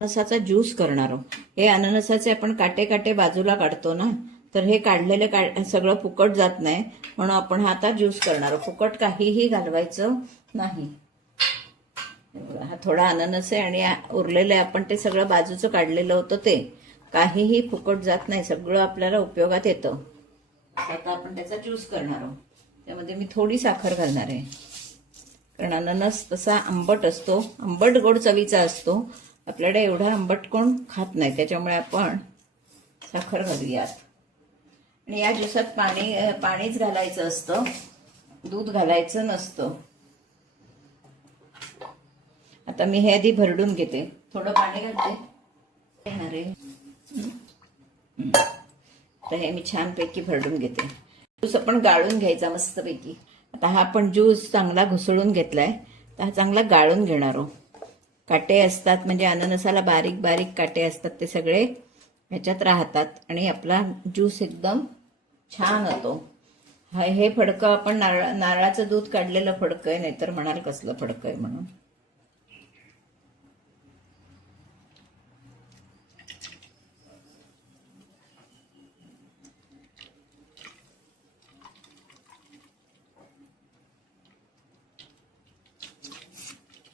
अननसाचा juice करणार आहोत. हे अननसाचे आपण काटे काटे बाजूला काढतो ना, तर हे काढलेलं सगळं फुकट जात नाही, म्हणून आपण हा आता ज्यूस करणार आहोत. फुकट काहीही घालवायचं नाही. हा थोडा अननस आहे आणि उरलेलं आपण ते सगळं बाजूचं काढलेलं होतं ते काहीही फुकट जात नाही, सगळं आपल्याला उपयोगात येतं. आता आपण त्याचा ज्यूस करणार आहोत. त्यामध्ये मी थोडी साखर घालणार आहे, कारण अननस तसा आंबट असतो, आंबट गोड चवीचा असतो. आपल्याकडे एवढा आंबट कोण खात नाही, त्याच्यामुळे आपण साखर घालूयात. आणि या ज्यूसात पाणीच घालायचं असतं, दूध घालायचं नसतं. आता मी हे आधी भरडून घेते, थोडं पाणी घालते. येणार आहे तर हे मी छानपैकी भरडून घेते. ज्यूस आपण गाळून घ्यायचा मस्तपैकी. आता हा आपण ज्यूस चांगला घुसळून घेतलाय, तर हा चांगला गाळून घेणार आहोत. काटे असतात म्हणजे अननसाला बारीक बारीक काटे असतात, ते सगळे ह्याच्यात राहतात आणि आपला ज्यूस एकदम छान होतो. हे फडकं आपण नारळाचं दूध काढलेलं फडकं आहे, नाहीतर म्हणाल कसलं फडकं आहे म्हणून.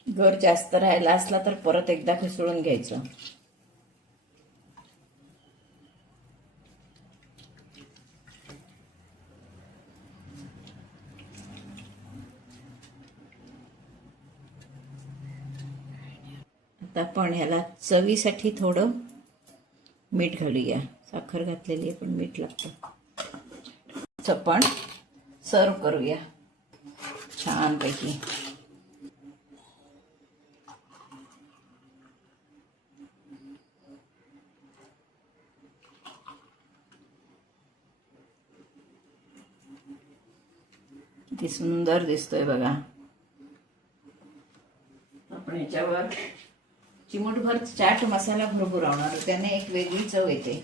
घर जास्त राहिला असला तर परत एकदा घुसळून घ्यायचं. आता आपण ह्याला चवीसाठी थोडं मीठ घालूया. साखर घातलेली आहे पण मीठ लागतं. आपण सर्व करूया छानपैकी. किती सुंदर दिसतोय बघा. आपण याच्यावर चिमूटभर चाट मसाला भरभरावणार, त्याने एक वेगळी चव येते.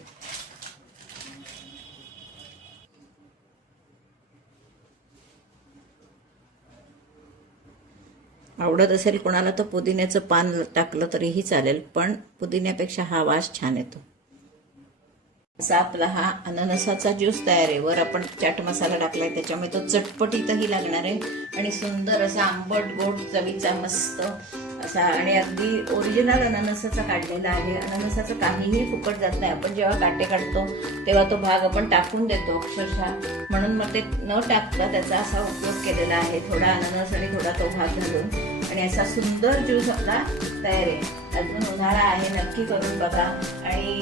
आवडत असेल कोणाला तर पुदिन्याचं पान टाकलं तरीही चालेल, पण पुदिन्यापेक्षा हा वास छान येतो. असा आपला हा अननसाचा ज्यूस तयार आहे. वर आपण चाट मसाला टाकलाय, त्याच्यामुळे तो चटपटीतही लागणार आहे आणि सुंदर असा आंबट गोड चवीचा मस्त असा, आणि अगदी ओरिजिनल अननसाचा काढलेला आहे. अननसाचं काहीही फुकट जात नाही. आपण जेव्हा काटे काढतो तेव्हा तो भाग आपण टाकून देतो अक्षरशः, म्हणून मग ते न टाकता त्याचा असा उपयोग केलेला आहे, थोडा अननस आणि थोडा तो भाग घालून. आणि असा सुंदर ज्यूस आपला तयार आहे. अजून उन्हाळा आहे, नक्की करून बघा. आणि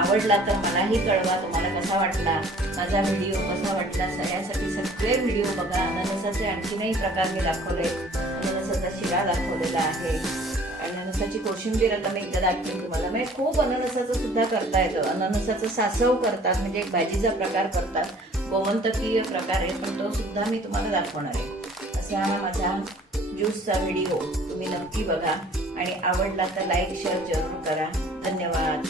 आवडला तर मलाही कळवा तुम्हाला कसा वाटला, माझा व्हिडिओ कसा वाटला. यासाठी सगळे व्हिडिओ बघा. अननसाचे आणखीनही प्रकार मी दाखवले. अननसाचा शिरा दाखवलेला आहे, अननसाची कोशिंबीर आता मी एकदा दाखवेन तुम्हाला. म्हणजे खूप अननसाचं सुद्धा करता येतं. अननसाचं सासव करतात, म्हणजे एक भाजीचा प्रकार करतात, गोवंतकीय प्रकार आहे, पण तो सुद्धा मी तुम्हाला दाखवणार आहे. असा माझा ज्यूसचा व्हिडिओ तुम्ही नक्की बघा आणि आवडला तर लाईक शेअर जरूर करा. धन्यवाद.